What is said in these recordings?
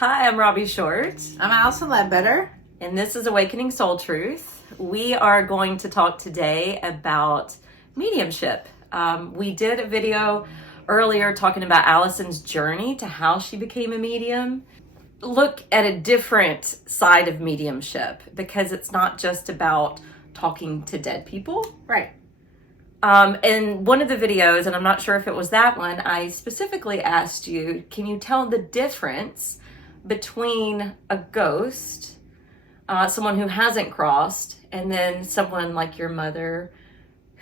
Hi, I'm Robbie Short. I'm Alison Ledbetter. And this is Awakening Soul Truth. We are going to talk today about mediumship. We did a video earlier talking about Alison's journey to how she became a medium. Look at a different side of mediumship because it's not just about talking to dead people. Right. In one of the videos, and I'm not sure if it was that one, I specifically asked you, can you tell the difference between a ghost, someone who hasn't crossed, and then someone like your mother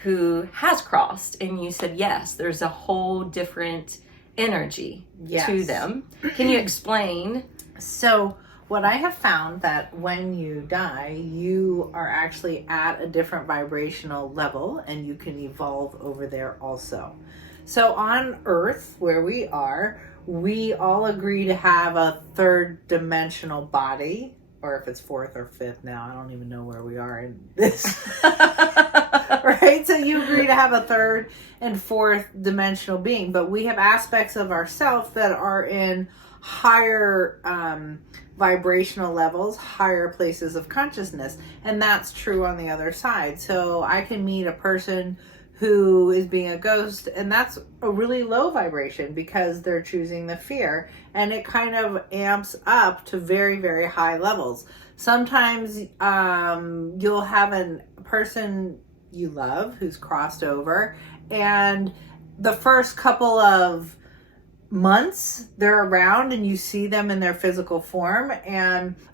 who has crossed? And you said, yes, there's a whole different energy to them. Can you explain? So what I have found that when you die, you are actually at a different vibrational level and you can evolve over there also. So on Earth, where we are, we all agree to have a third dimensional body, or if it's fourth or fifth now, I don't even know where we are in this. Right? So you agree to have a third and fourth dimensional being, but we have aspects of ourselves that are in higher vibrational levels, higher places of consciousness. And that's true on the other side. So I can meet a person who is being a ghost, and that's a really low vibration because they're choosing the fear, and it kind of amps up to very, very high levels. Sometimes you'll have a person you love who's crossed over, and the first couple of months they're around and you see them in their physical form,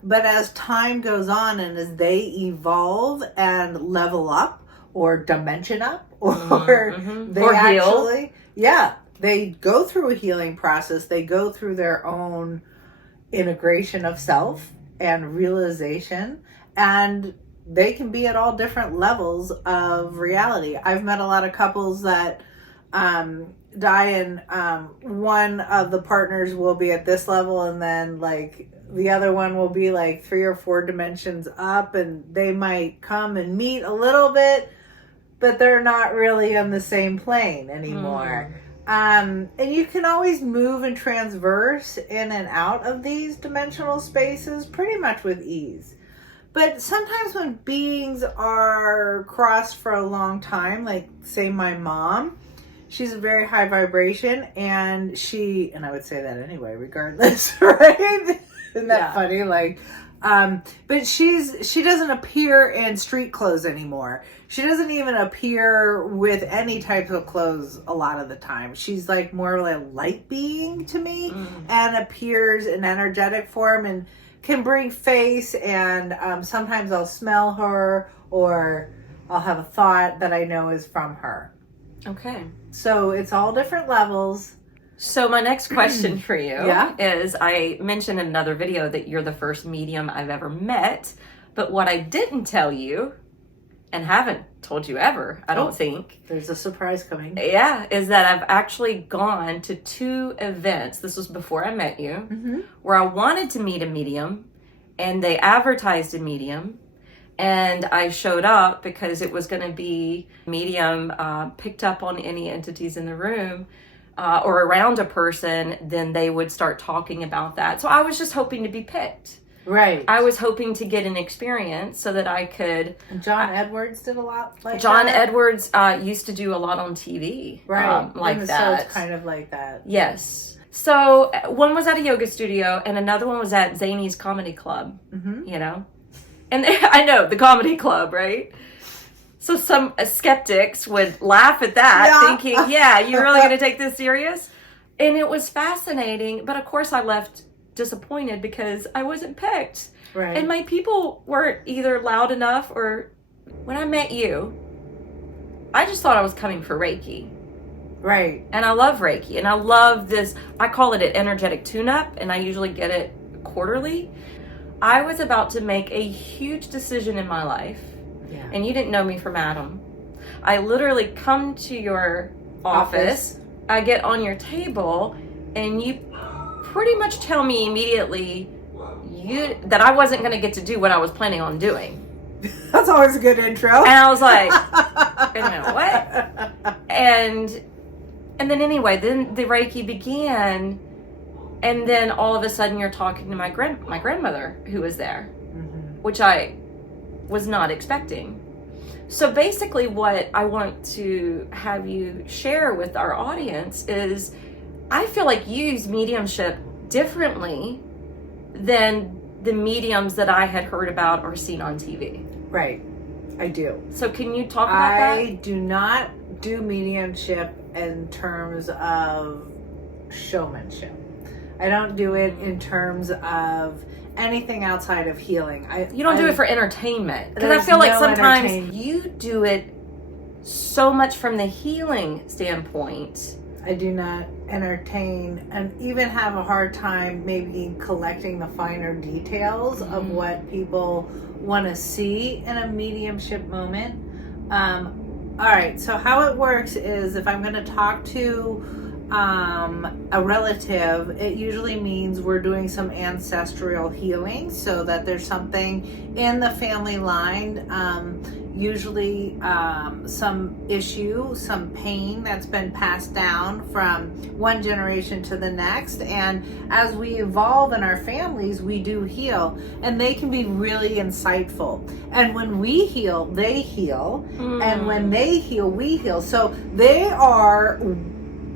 but as time goes on and as they evolve and level up or dimension up or they or actually they go through a healing process, they go through their own integration of self and realization, and they can be at all different levels of reality. I've met a lot of couples that die and one of the partners will be at this level and then like the other one will be like 3 or 4 dimensions up, and they might come and meet a little bit, but they're not really on the same plane anymore. And you can always move and transverse in and out of these dimensional spaces pretty much with ease. But sometimes when beings are crossed for a long time, like say my mom, she's a very high vibration, and I would say that anyway, regardless, right? Isn't that funny? Like, but she doesn't appear in street clothes anymore. She doesn't even appear with any type of clothes a lot of the time. She's like more like a light being to me, and appears in energetic form and can bring face, and sometimes I'll smell her or I'll have a thought that I know is from her. Okay. So it's all different levels. So my next question for you is, I mentioned in another video that you're the first medium I've ever met, but what I didn't tell you, and haven't told you ever, I don't think. There's a surprise coming. Yeah, is that I've actually gone to 2 events, this was before I met you, where I wanted to meet a medium, and they advertised a medium, and I showed up because it was going to be medium picked up on any entities in the room or around a person, then they would start talking about that. So I was just hoping to be picked. Right. I was hoping to get an experience so that I could... John Edwards did a lot like John that? Edwards used to do a lot on TV. Right. Like and that. So it's kind of like that. Yes. So one was at a yoga studio and another one was at Zany's Comedy Club, you know? And I know, the comedy club, right? So some skeptics would laugh at that, thinking, you're really going to take this serious? And it was fascinating. But of course I left disappointed because I wasn't picked. Right. And my people weren't either loud enough, or when I met you, I just thought I was coming for Reiki. Right. And I love Reiki. And I love this, I call it an energetic tune-up, and I usually get it quarterly. I was about to make a huge decision in my life, and you didn't know me from Adam. I literally come to your office, I get on your table, and you pretty much tell me immediately that I wasn't going to get to do what I was planning on doing. That's always a good intro. And I was like, wait a minute, what? And then anyway, then the Reiki began, And then all of a sudden you're talking to my grandmother who was there, which I was not expecting. So basically what I want to have you share with our audience is I feel like you use mediumship differently than the mediums that I had heard about or seen on TV. Right. I do. So can you talk about that? I do not do mediumship in terms of showmanship. I don't do it in terms of anything outside of healing. You don't do it for entertainment. Because I feel like sometimes you do it so much from the healing standpoint. I do not entertain and even have a hard time maybe collecting the finer details of what people want to see in a mediumship moment. All right, so how it works is if I'm going to talk to a relative, it usually means we're doing some ancestral healing so that there's something in the family line, usually some issue, some pain that's been passed down from one generation to the next. And as we evolve in our families, we do heal, and they can be really insightful. And when we heal, they heal. And when they heal, we heal. So they are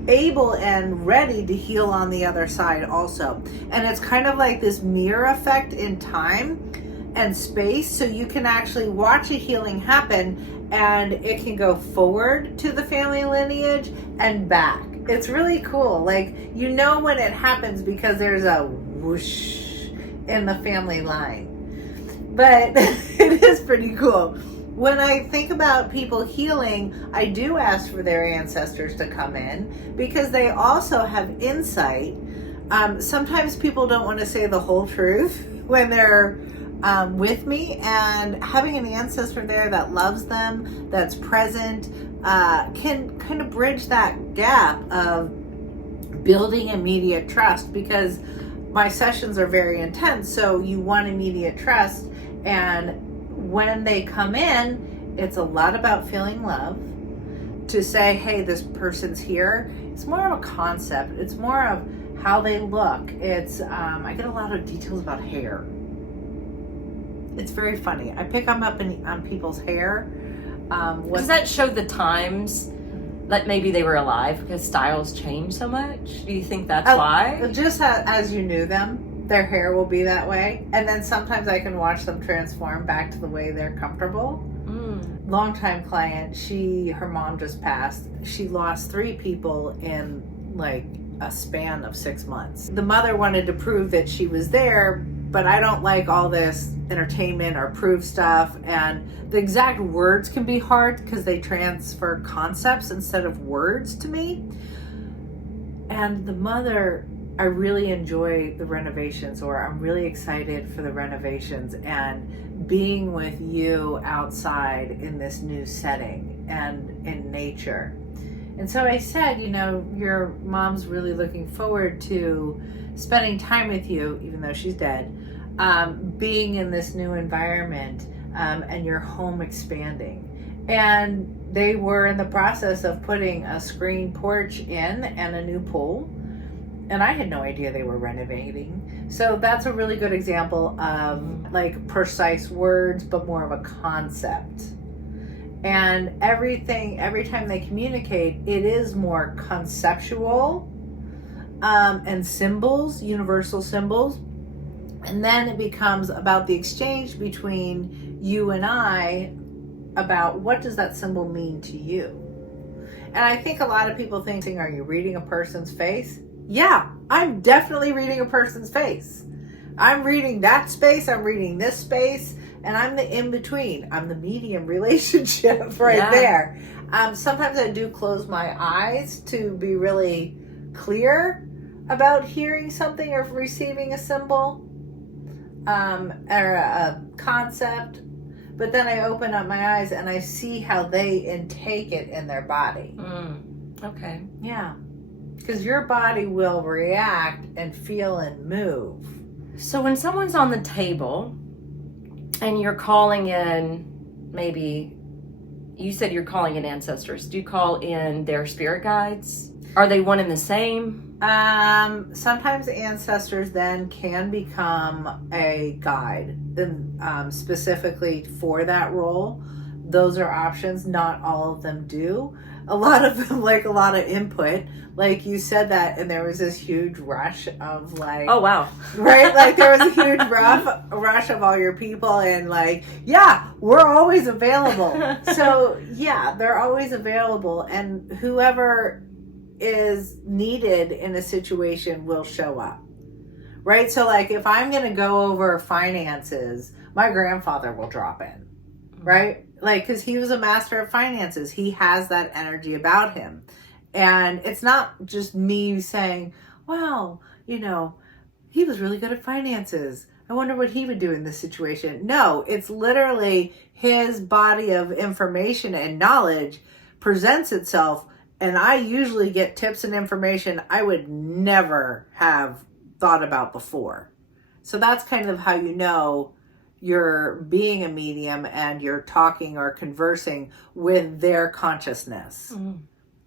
able and ready to heal on the other side also. And it's kind of like this mirror effect in time and space, so you can actually watch a healing happen and it can go forward to the family lineage and back. It's really cool. Like, you know when it happens because there's a whoosh in the family line. But it is pretty cool. When I think about people healing, I do ask for their ancestors to come in because they also have insight. Sometimes people don't want to say the whole truth when they're with me, and having an ancestor there that loves them, that's present, can kind of bridge that gap of building immediate trust, because my sessions are very intense, so you want immediate trust. And when they come in, it's a lot about feeling love. To say, hey, this person's here, it's more of a concept. It's more of how they look. It's I get a lot of details about hair. It's very funny. I pick them up on people's hair. Does that show the times that maybe they were alive because styles change so much? Do you think that's why? Just as you knew them, their hair will be that way. And then sometimes I can watch them transform back to the way they're comfortable. Longtime client, her mom just passed. She lost 3 people in like a span of 6 months. The mother wanted to prove that she was there, but I don't like all this entertainment or prove stuff. And the exact words can be hard because they transfer concepts instead of words to me. And the mother, I really enjoy the renovations, or I'm really excited for the renovations and being with you outside in this new setting and in nature. And so I said, your mom's really looking forward to spending time with you, even though she's dead, being in this new environment, and your home expanding. And they were in the process of putting a screen porch in and a new pool. And I had no idea they were renovating. So that's a really good example of like precise words, but more of a concept. And every time they communicate, it is more conceptual, and symbols, universal symbols. And then it becomes about the exchange between you and I about what does that symbol mean to you. And I think a lot of people thinking, are you reading a person's face? Yeah, I'm definitely reading a person's face. I'm reading that space, I'm reading this space, and I'm the in-between. I'm the medium relationship there. Sometimes I do close my eyes to be really clear about hearing something or receiving a symbol, or a concept. But then I open up my eyes and I see how they intake it in their body. Okay. Yeah. Because your body will react and feel and move. So when someone's on the table and you're calling in, maybe you said you're calling in ancestors. Do you call in their spirit guides? Are they one and the same? Sometimes ancestors then can become a guide, and specifically for that role. Those are options. Not all of them do. A lot of them like a lot of input. Like you said that, and there was this huge rush of like, oh wow, right? Like there was a huge rush of all your people, and like, yeah, we're always available. So yeah, they're always available, and whoever is needed in a situation will show up, right? So like if I'm going to go over finances, my grandfather will drop in, right? Like, because he was a master of finances, he has that energy about him. And it's not just me saying, wow, he was really good at finances, I wonder what he would do in this situation. No, it's literally his body of information and knowledge presents itself, and I usually get tips and information I would never have thought about before. So that's kind of how you know you're being a medium and you're talking or conversing with their consciousness. Mm.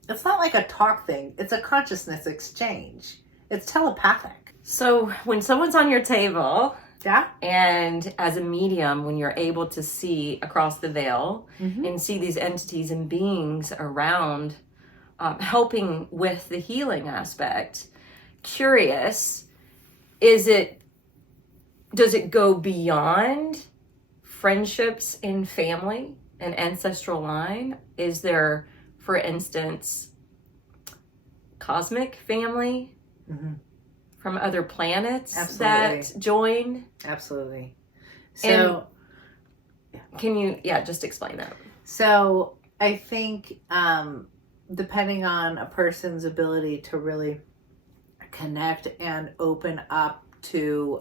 It's not like a talk thing. It's a consciousness exchange. It's telepathic. So when someone's on your table, yeah, and as a medium, when you're able to see across the veil and see these entities and beings around, helping with the healing aspect, curious, does it go beyond friendships in family and ancestral line? Is there, for instance, cosmic family from other planets that join? Absolutely. So, can you, just explain that? So I think depending on a person's ability to really connect and open up to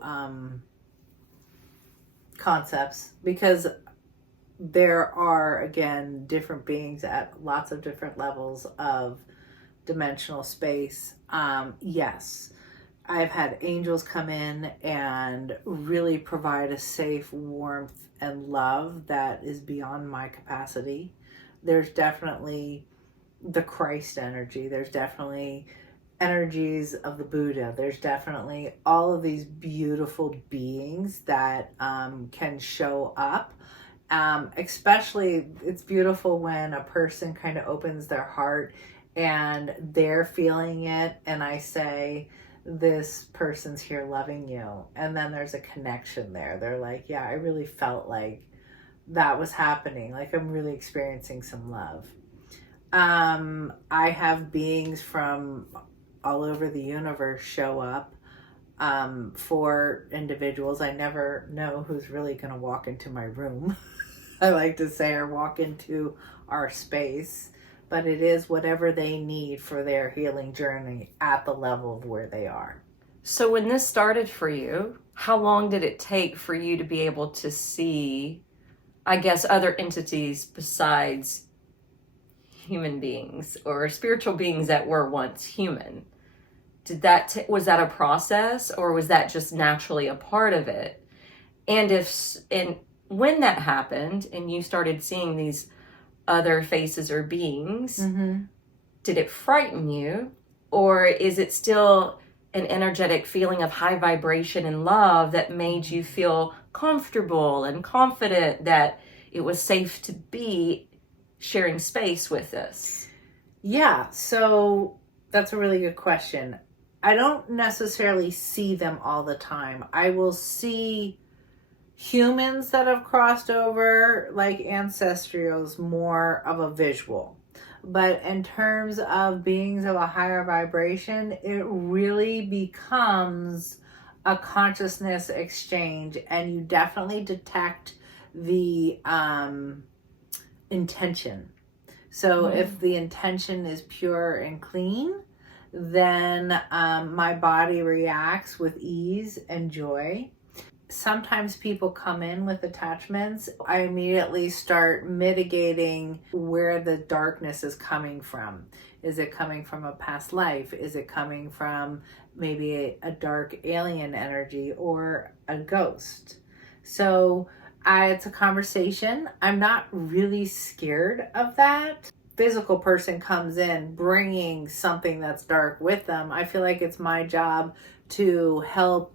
concepts, because there are, again, different beings at lots of different levels of dimensional space. Yes, I've had angels come in and really provide a safe warmth and love that is beyond my capacity. There's definitely the Christ energy. There's definitely energies of the Buddha. There's definitely all of these beautiful beings that can show up. Especially, it's beautiful when a person kind of opens their heart and they're feeling it, and I say, this person's here loving you, and then there's a connection there. They're like, yeah, I really felt like that was happening, like I'm really experiencing some love. I have beings from all over the universe show up for individuals. I never know who's really going to walk into my room, I like to say, or walk into our space. But it is whatever they need for their healing journey at the level of where they are. So when this started for you, how long did it take for you to be able to see, I guess, other entities besides human beings or spiritual beings that were once human? Was that a process, or was that just naturally a part of it? And when that happened and you started seeing these other faces or beings, did it frighten you, or is it still an energetic feeling of high vibration and love that made you feel comfortable and confident that it was safe to be sharing space with this? Yeah, so that's a really good question. I don't necessarily see them all the time. I will see humans that have crossed over, like ancestrals, more of a visual. But in terms of beings of a higher vibration, it really becomes a consciousness exchange, and you definitely detect the intention. So if the intention is pure and clean, then my body reacts with ease and joy. Sometimes people come in with attachments. I immediately start mitigating where the darkness is coming from. Is it coming from a past life? Is it coming from maybe a dark alien energy or a ghost? So it's a conversation. I'm not really scared of that. physical person comes in bringing something that's dark with them, I feel like it's my job to help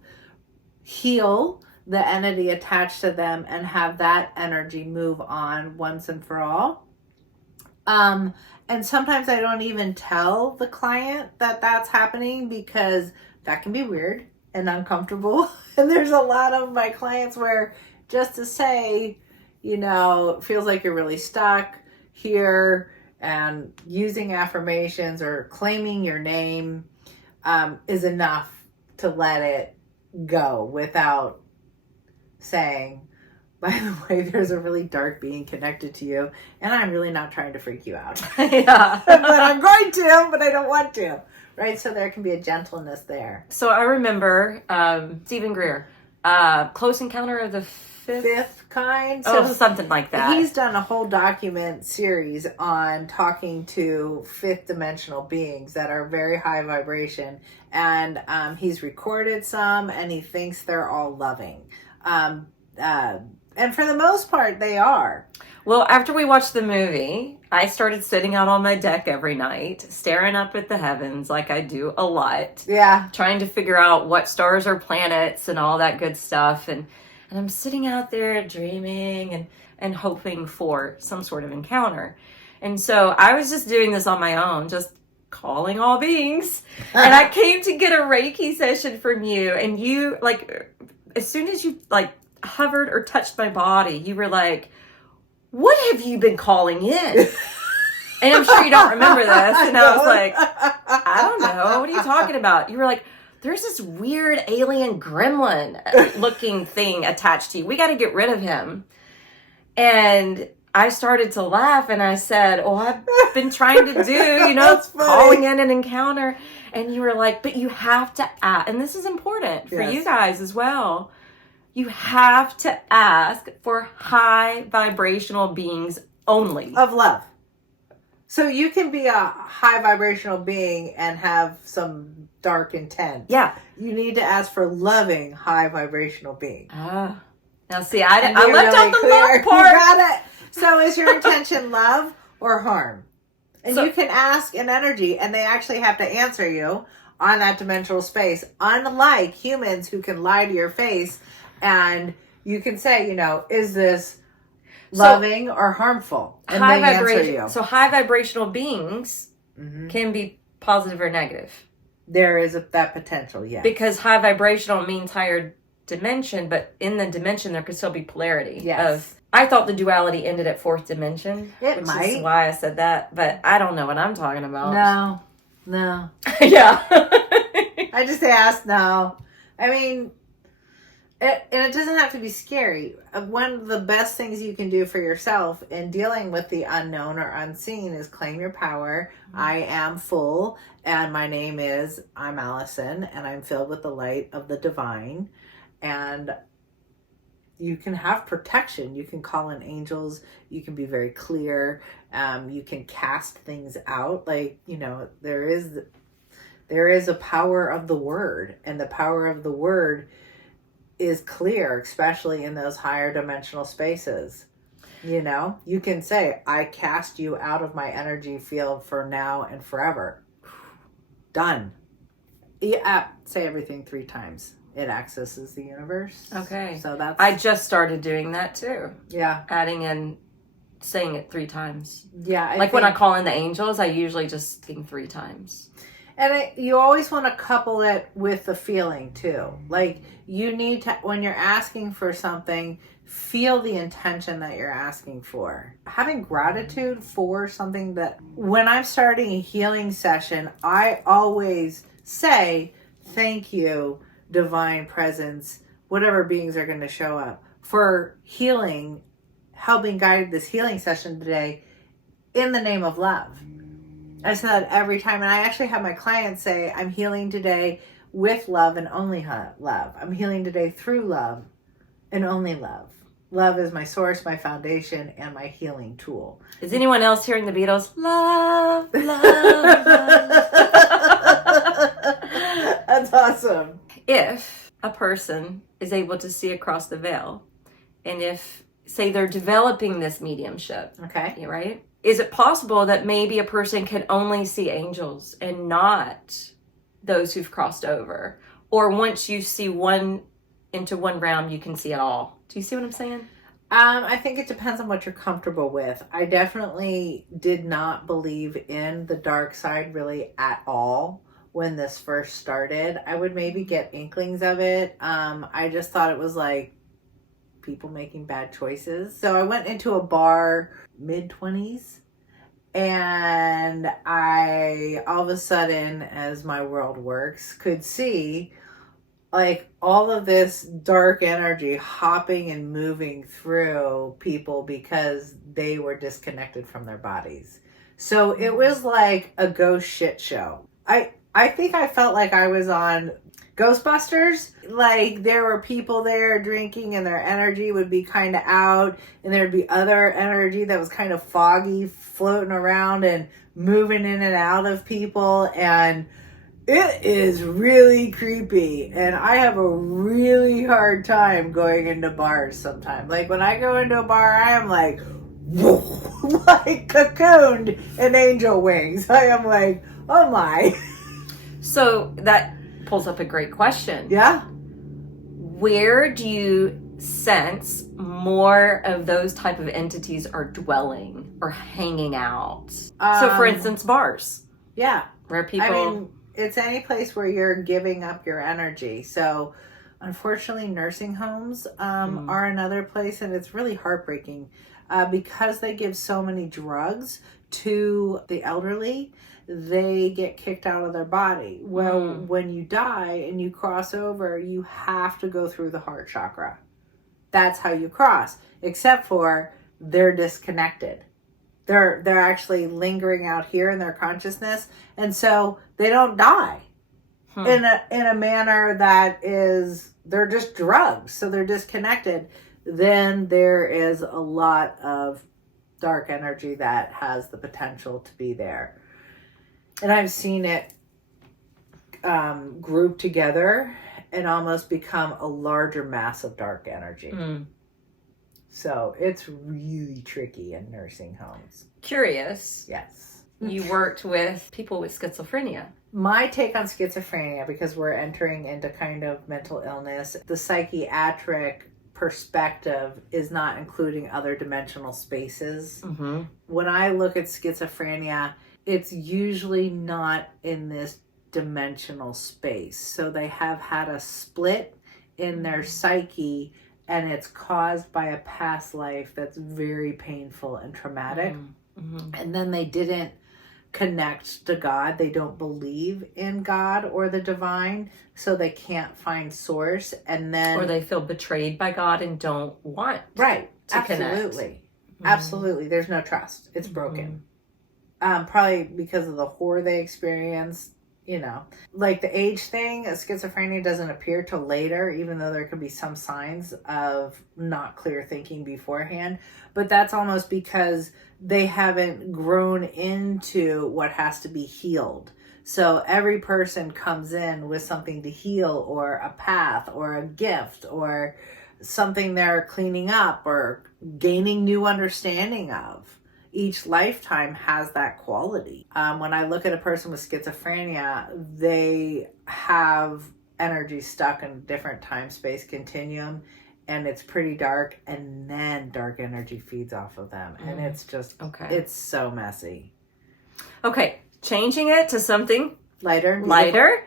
heal the entity attached to them and have that energy move on once and for all. And sometimes I don't even tell the client that that's happening because that can be weird and uncomfortable. And there's a lot of my clients where just to say, you know, it feels like you're really stuck here, and using affirmations or claiming your name is enough to let it go without saying, by the way, there's a really dark being connected to you, and I'm really not trying to freak you out. Yeah. But I'm going to, but I don't want to. Right? So there can be a gentleness there. So I remember Stephen Greer, Close Encounter of the Fifth Kind. So something like that. He's done a whole document series on talking to fifth dimensional beings that are very high vibration. And he's recorded some, and he thinks they're all loving. And for the most part, they are. Well, after we watched the movie, I started sitting out on my deck every night, staring up at the heavens like I do a lot. Yeah. Trying to figure out what stars are planets and all that good stuff. And I'm sitting out there dreaming and hoping for some sort of encounter. And so I was just doing this on my own, just calling all beings. And I came to get a Reiki session from you. And you, like, as soon as you, like, hovered or touched my body, you were like, what have you been calling in? And I'm sure you don't remember this. And I was like, I don't know. What are you talking about? You were like, there's this weird alien gremlin looking thing attached to you. We got to get rid of him. And I started to laugh and I said, oh, I've been trying to do, you know, calling in an encounter. And you were like, but you have to ask. And this is important for you guys as well. You have to ask for high vibrational beings only. Of love. So you can be a high vibrational being and have some dark intent. Yeah. You need to ask for loving high vibrational beings. Ah. Now see, I left out the love part. You got it. So is your intention love or harm? And you can ask an energy and they actually have to answer you on that dimensional space. Unlike humans who can lie to your face, and you can say, you know, is this loving or harmful? And they answer you. So high vibrational beings can be positive or negative. There is that potential, yes. Because high vibrational means higher dimension, but in the dimension there could still be polarity. Yes. I thought the duality ended at fourth dimension. It which might. is why I said that, but I don't know what I'm talking about. No. Yeah. I just asked no. I mean, and it doesn't have to be scary. One of the best things you can do for yourself in dealing with the unknown or unseen is claim your power. I am full, and my name is, I'm Alison, and I'm filled with the light of the divine. And you can have protection. You can call in angels. You can be very clear. You can cast things out. Like, you know, there is a power of the word, and the power of the word is clear, especially in those higher dimensional spaces. You know, you can say, I cast you out of my energy field for now and forever. Done. Yeah, say everything 3 times. It accesses the universe. Okay. So that's... I just started doing that too. Yeah. Adding in, saying it 3 times. Yeah. When I call in the angels, I usually just sing 3 times. And you always want to couple it with the feeling too. Like, you need to, when you're asking for something, feel the intention that you're asking for. Having gratitude for something that, when I'm starting a healing session, I always say, thank you, divine presence, whatever beings are going to show up, for healing, helping guide this healing session today in the name of love. I say that every time, and I actually have my clients say, I'm healing today with love and only love. I'm healing today through love and only love. Love is my source, my foundation, and my healing tool. Is anyone else hearing the Beatles? Love, love, love. That's awesome. If a person is able to see across the veil, and if, say, they're developing this mediumship, okay, right? is it possible that maybe a person can only see angels and not those who've crossed over? Or once you see into one realm, you can see it all. Do you see what I'm saying? I think it depends on what you're comfortable with. I definitely did not believe in the dark side really at all when this first started. I would maybe get inklings of it. I just thought it was like people making bad choices. So I went into a bar mid-20s, and I all of a sudden, as my world works, could see like all of this dark energy hopping and moving through people because they were disconnected from their bodies. So it was like a ghost shit show. I think I felt like I was on Ghostbusters. Like there were people there drinking and their energy would be kind of out, and there'd be other energy that was kind of foggy floating around and moving in and out of people, and it is really creepy, and I have a really hard time going into bars sometimes. Like when I go into a bar, I am like, whoa, like cocooned in angel wings. I am like, oh my. So that pulls up a great question. Yeah. Where do you sense more of those type of entities are dwelling or hanging out? So for instance, bars. Yeah. Where people... I mean, it's any place where you're giving up your energy. So unfortunately, nursing homes are another place, and it's really heartbreaking because they give so many drugs to the elderly. They get kicked out of their body. Well, when you die and you cross over, you have to go through the heart chakra. That's how you cross, except for they're disconnected. They're actually lingering out here in their consciousness, and so they don't die in a manner that is, they're just drugs, so they're disconnected. Then there is a lot of dark energy that has the potential to be there. And I've seen it group together and almost become a larger mass of dark energy. So it's really tricky in nursing homes. Curious. Yes. You worked with people with schizophrenia. My take on schizophrenia, because we're entering into kind of mental illness, the psychiatric perspective is not including other dimensional spaces. When I look at schizophrenia, it's usually not in this dimensional space. So they have had a split in their psyche, and it's caused by a past life that's very painful and traumatic. And then they didn't connect to God. They don't believe in God or the divine, so they can't find source. And then, or they feel betrayed by God and don't want to connect. Absolutely. There's no trust. It's broken. Probably because of the horror they experienced. You know, like the age thing, schizophrenia doesn't appear till later, even though there could be some signs of not clear thinking beforehand. But that's almost because they haven't grown into what has to be healed. So every person comes in with something to heal, or a path, or a gift, or something they're cleaning up or gaining new understanding of. Each lifetime has that quality. When I look at a person with schizophrenia, they have energy stuck in a different time-space continuum, and it's pretty dark, and then dark energy feeds off of them. And it's just, it's so messy. Okay, changing it to something lighter.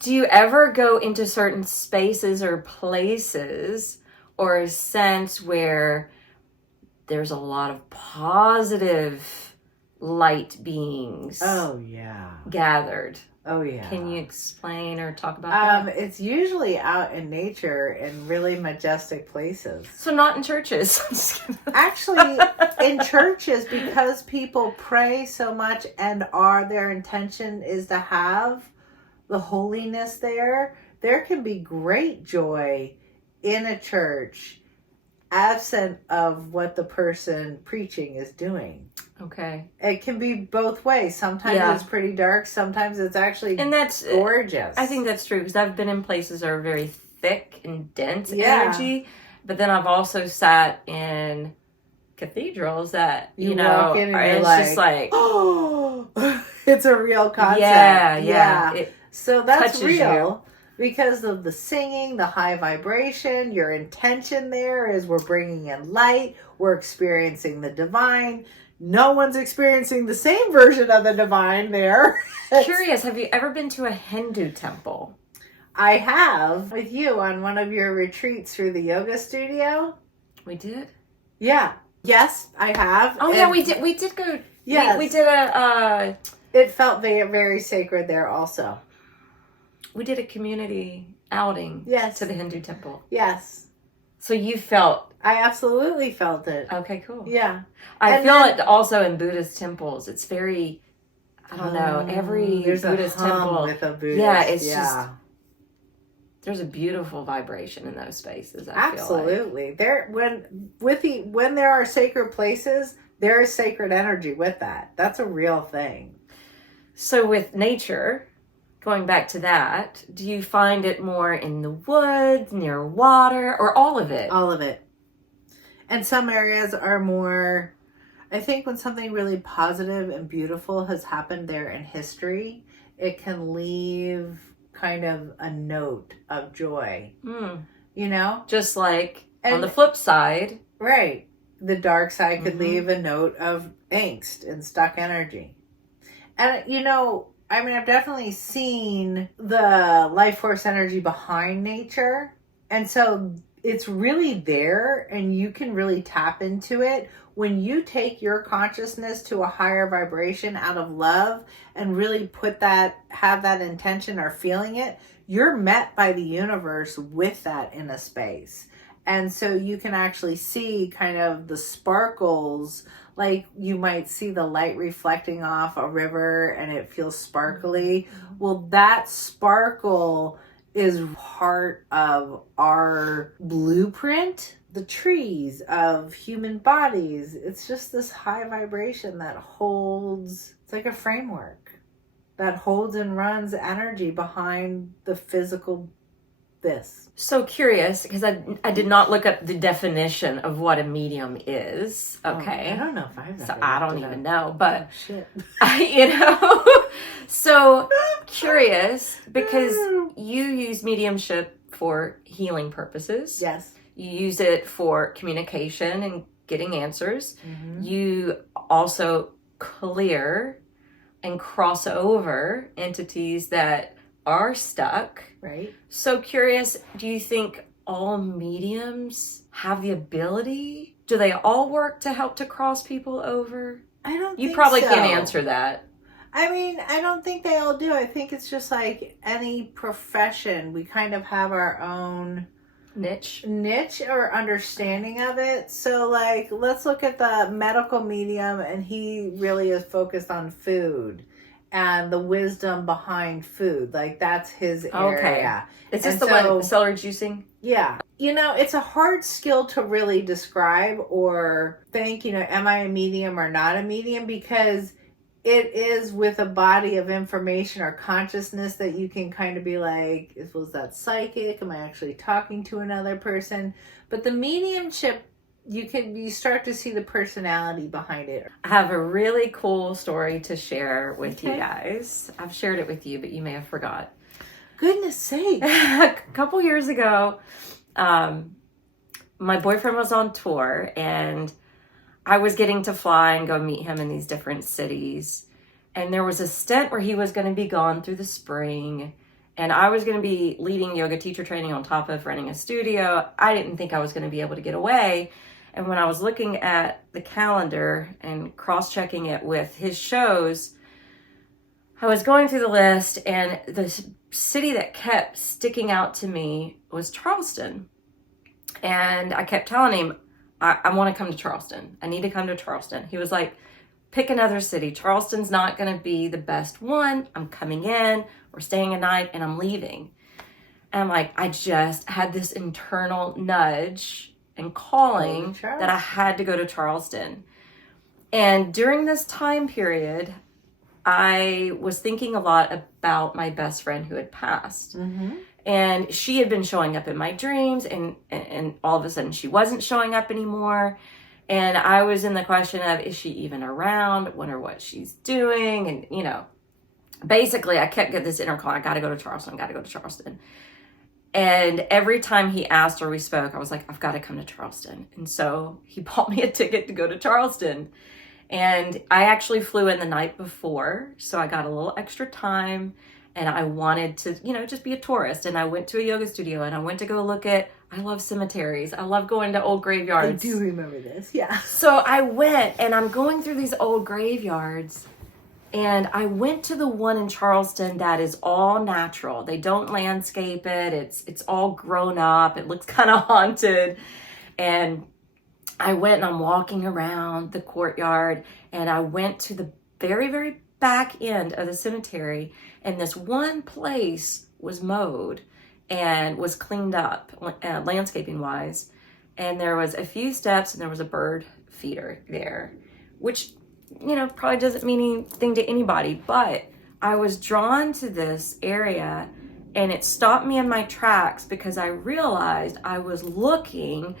Do you ever go into certain spaces or places or a sense where there's a lot of positive light beings gathered? Oh, yeah. Can you explain or talk about that? It's usually out in nature in really majestic places. So not in churches. Actually, in churches, because people pray so much and their intention is to have the holiness there can be great joy in a church absent of what the person preaching is doing. Okay. It can be both ways. Sometimes it's pretty dark. Sometimes it's actually gorgeous. I think that's true, because I've been in places that are very thick and dense energy. But then I've also sat in cathedrals that, you walk know, in and are, you're it's like, just like, oh, it's a real concept. yeah. It So that's touches real because of the singing, the high vibration. Your intention there is we're bringing in light. We're experiencing the divine. No one's experiencing the same version of the divine there. Curious, have you ever been to a Hindu temple? I have with you on one of your retreats through the yoga studio. We did? Yeah. Yes, I have. Oh, yeah, we did go. Yes. We did a... It felt very, very sacred there also. We did a community outing to the Hindu temple. Yes. So you felt... I absolutely felt it. Okay, cool. Yeah. I feel it also in Buddhist temples. It's very... I don't know. Every Buddhist temple... with a Buddhist. Yeah, it's just... There's a beautiful vibration in those spaces, I feel absolutely. There when there are sacred places, there is sacred energy with that. That's a real thing. So with nature, going back to that, do you find it more in the woods, near water, or all of it? All of it. And some areas are more, I think when something really positive and beautiful has happened there in history, it can leave kind of a note of joy. You know? Just like on the flip side. Right. The dark side could leave a note of angst and stuck energy. And, you know, I mean, I've definitely seen the life force energy behind nature. And so it's really there and you can really tap into it when you take your consciousness to a higher vibration out of love and really have that intention or feeling it. You're met by the universe with that in a space. And so you can actually see kind of the sparkles, like you might see the light reflecting off a river and it feels sparkly. Well, that sparkle is part of our blueprint, the trees of human bodies. It's just this high vibration that holds, it's like a framework that holds and runs energy behind the physical this. So curious, because I did not look up the definition of what a medium is. Okay. I don't know if I've So I don't even know, but shit. You know. So curious, because you use mediumship for healing purposes. Yes. You use it for communication and getting answers. You also clear and cross over entities that are stuck. Right. So curious, do you think all mediums have the ability? Do they all work to help to cross people over? I don't You think probably so. can't answer that. I mean, I don't think they all do. I think it's just like any profession. We kind of have our own Niche or understanding of it. So like, let's look at the medical medium, and he really is focused on food and the wisdom behind food. Like that's his area. Is this the one with celery juicing? Yeah. You know, it's a hard skill to really describe or think, you know, am I a medium or not a medium? Because it is with a body of information or consciousness that you can kind of be like, was that psychic? Am I actually talking to another person? But the mediumship, you start to see the personality behind it. I have a really cool story to share with you guys. I've shared it with you, but you may have forgot. Goodness sake. A couple years ago, my boyfriend was on tour and I was getting to fly and go meet him in these different cities. And there was a stint where he was going to be gone through the spring. And I was going to be leading yoga teacher training on top of running a studio. I didn't think I was going to be able to get away. And when I was looking at the calendar and cross-checking it with his shows, I was going through the list and the city that kept sticking out to me was Charleston. And I kept telling him, I want to come to Charleston. I need to come to Charleston. He was like, pick another city. Charleston's not going to be the best one. I'm coming in, we're staying a night, and I'm leaving. And I'm like, I just had this internal nudge and calling that I had to go to Charleston. And during this time period, I was thinking a lot about my best friend who had passed. And she had been showing up in my dreams, and all of a sudden she wasn't showing up anymore. And I was in the question of, is she even around? Wonder what she's doing. And, you know, basically I kept getting this inner call. I got to go to Charleston. Got to go to Charleston. And every time he asked or we spoke, I was like, I've got to come to Charleston. And so he bought me a ticket to go to Charleston. And I actually flew in the night before. So I got a little extra time. And I wanted to, you know, just be a tourist. And I went to a yoga studio and I went to go look at, I love cemeteries. I love going to old graveyards. I do remember this, yeah. So I went and I'm going through these old graveyards. And I went to the one in Charleston that is all natural. They don't landscape it. It's all grown up. It looks kind of haunted. And I went and I'm walking around the courtyard and I went to the very, very back end of the cemetery, and this one place was mowed and was cleaned up landscaping wise. And there was a few steps and there was a bird feeder there, which, you know, probably doesn't mean anything to anybody, but I was drawn to this area and it stopped me in my tracks because I realized I was looking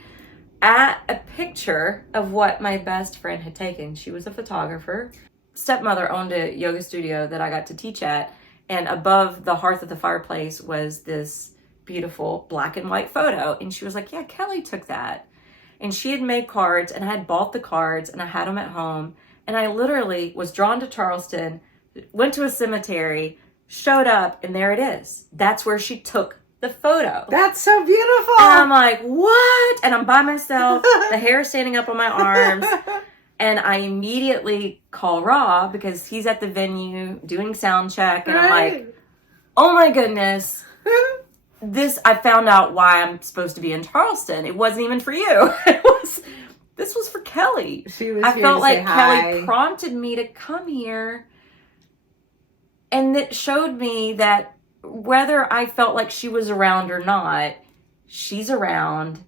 at a picture of what my best friend had taken. She was a photographer. Stepmother owned a yoga studio that I got to teach at, and above the hearth of the fireplace was this beautiful black and white photo. And she was like, yeah, Kelly took that. And she had made cards, and I had bought the cards and I had them at home. And I literally was drawn to Charleston, went to a cemetery, showed up, and there it is. That's where she took the photo. That's so beautiful. And I'm like, what? And I'm by myself, the hair standing up on my arms. And I immediately call Rob because he's at the venue doing sound check. And I'm like, oh my goodness. I found out why I'm supposed to be in Charleston. It wasn't even for you. This was for Kelly. I felt like Kelly prompted me to come here. And it showed me that whether I felt like she was around or not, she's around.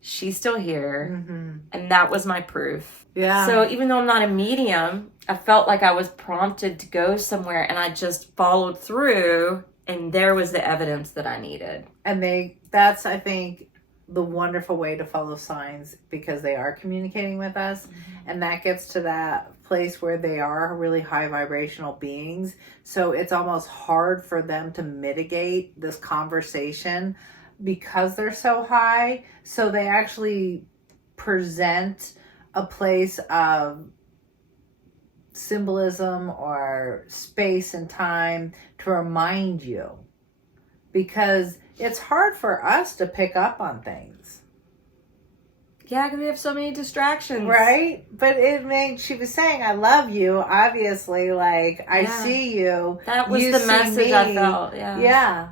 She's still here. Mm-hmm. And that was my proof. Yeah. So even though I'm not a medium, I felt like I was prompted to go somewhere, and I just followed through, and there was the evidence that I needed. And that's, I think, the wonderful way to follow signs, because they are communicating with us. Mm-hmm. And that gets to that place where they are really high vibrational beings. So it's almost hard for them to mitigate this conversation because they're so high. So they actually present a place of symbolism or space and time to remind you, because it's hard for us to pick up on things. Yeah, because we have so many distractions. Right? But she was saying, I love you, obviously, like, I see you. That was the message I felt, Yeah.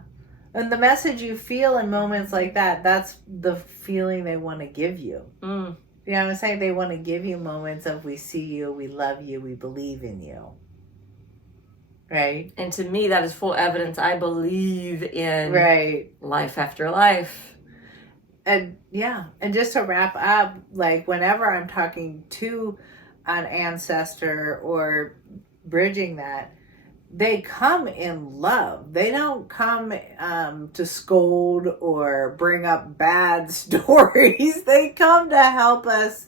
And the message you feel in moments like that, that's the feeling they want to give you. Mm. You know what I'm saying? They want to give you moments of, we see you, we love you, we believe in you. Right? And to me, that is full evidence I believe in life after life. And and just to wrap up, like, whenever I'm talking to an ancestor or bridging that, they come in love. They don't come to scold or bring up bad stories. They come to help us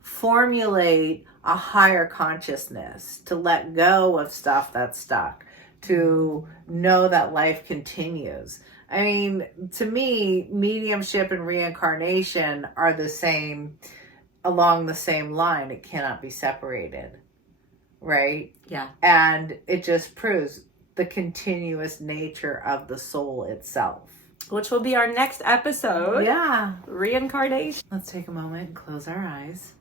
formulate a higher consciousness, to let go of stuff that's stuck, to know that life continues. I mean, to me, mediumship and reincarnation are the same, along the same line. It cannot be separated. Right? Yeah. And it just proves the continuous nature of the soul itself. Which will be our next episode. Yeah. Reincarnation. Let's take a moment and close our eyes.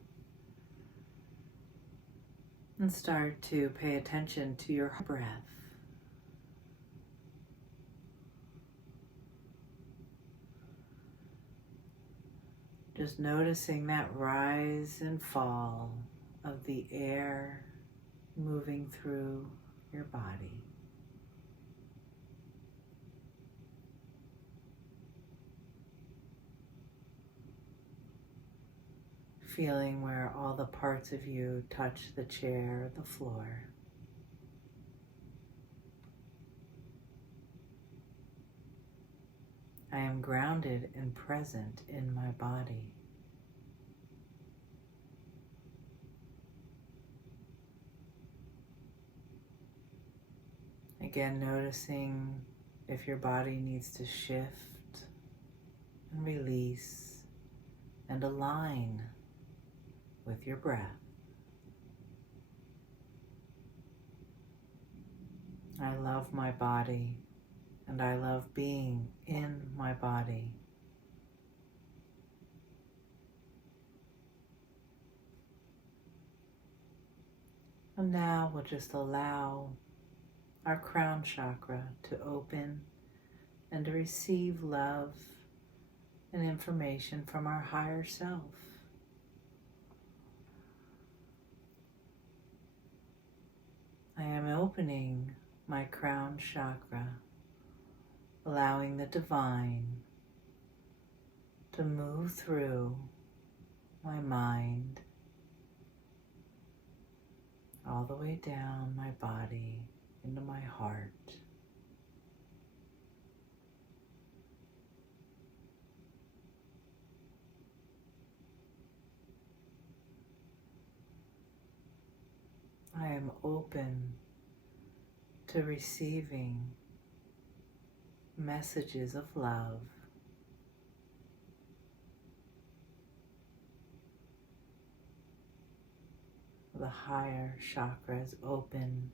And start to pay attention to your breath. Just noticing that rise and fall of the air moving through your body. Feeling where all the parts of you touch the chair, the floor. I am grounded and present in my body. Again, noticing if your body needs to shift and release and align with your breath. I love my body and I love being in my body. And now we'll just allow our crown chakra to open and to receive love and information from our higher self. I am opening my crown chakra, allowing the divine to move through my mind, all the way down my body into my heart. I am open to receiving messages of love. The higher chakra is open,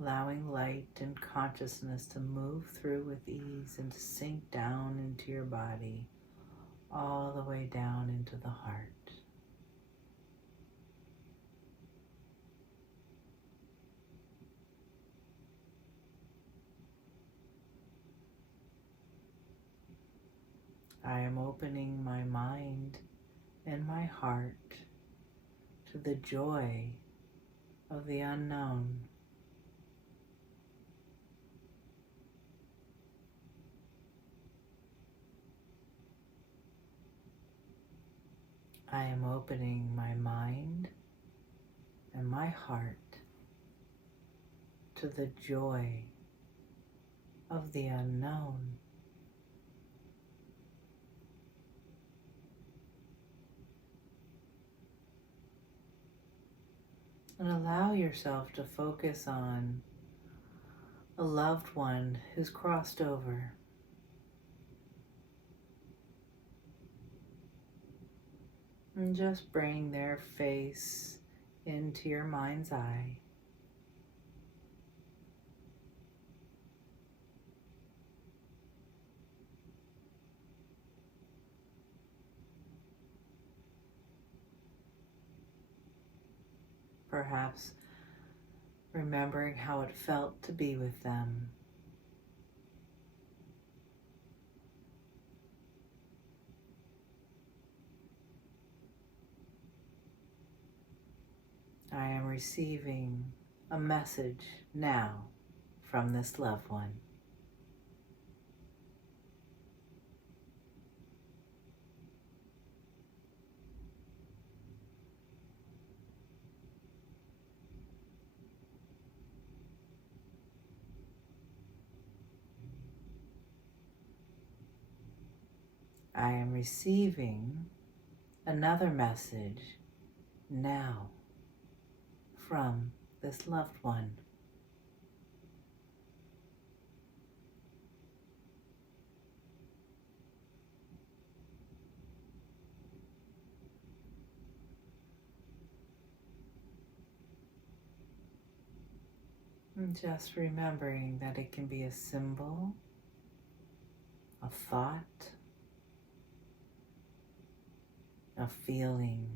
allowing light and consciousness to move through with ease and to sink down into your body, all the way down into the heart. I am opening my mind and my heart to the joy of the unknown. I am opening my mind and my heart to the joy of the unknown. And allow yourself to focus on a loved one who's crossed over. And just bring their face into your mind's eye. Perhaps remembering how it felt to be with them. I am receiving a message now from this loved one. I am receiving another message now from this loved one. And just remembering that it can be a symbol, a thought, a feeling.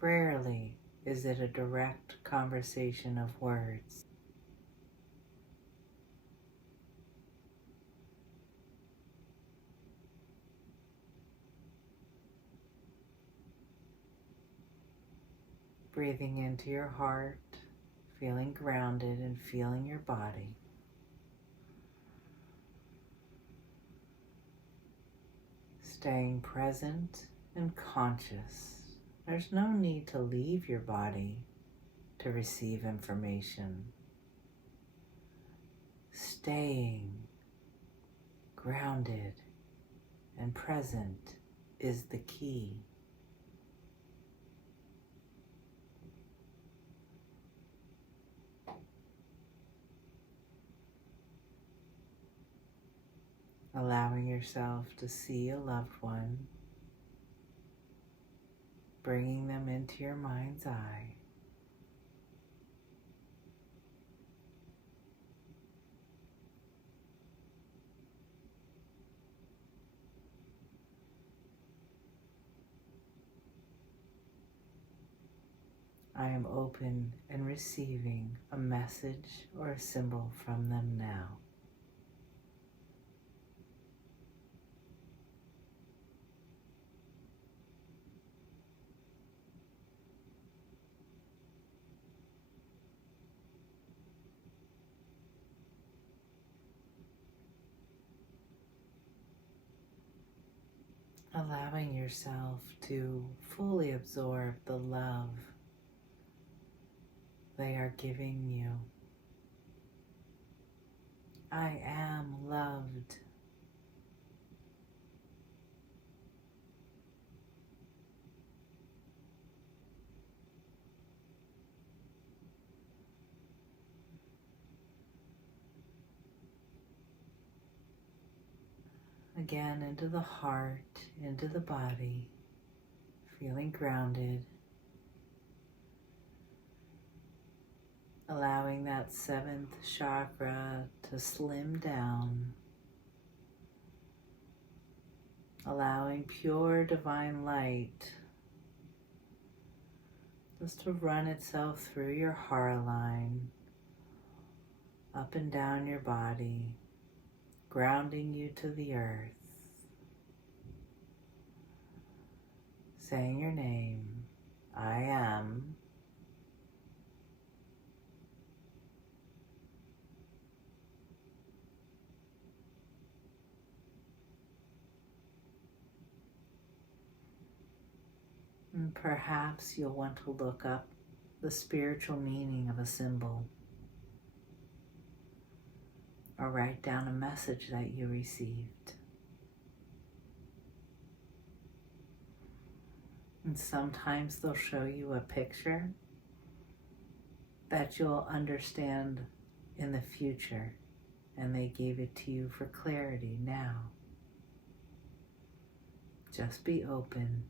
Rarely is it a direct conversation of words. Breathing into your heart, feeling grounded and feeling your body. Staying present and conscious. There's no need to leave your body to receive information. Staying grounded and present is the key. allowing yourself to see a loved one, bringing them into your mind's eye. I am open and receiving a message or a symbol from them now. Allowing yourself to fully absorb the love they are giving you. I am loved. Again, into the heart, into the body, feeling grounded. Allowing that 7th chakra to slim down. Allowing pure divine light just to run itself through your heart line, up and down your body, grounding you to the earth. Saying your name, I am. And perhaps you'll want to look up the spiritual meaning of a symbol, or write down a message that you received. And sometimes they'll show you a picture that you'll understand in the future, and they gave it to you for clarity now. Just be open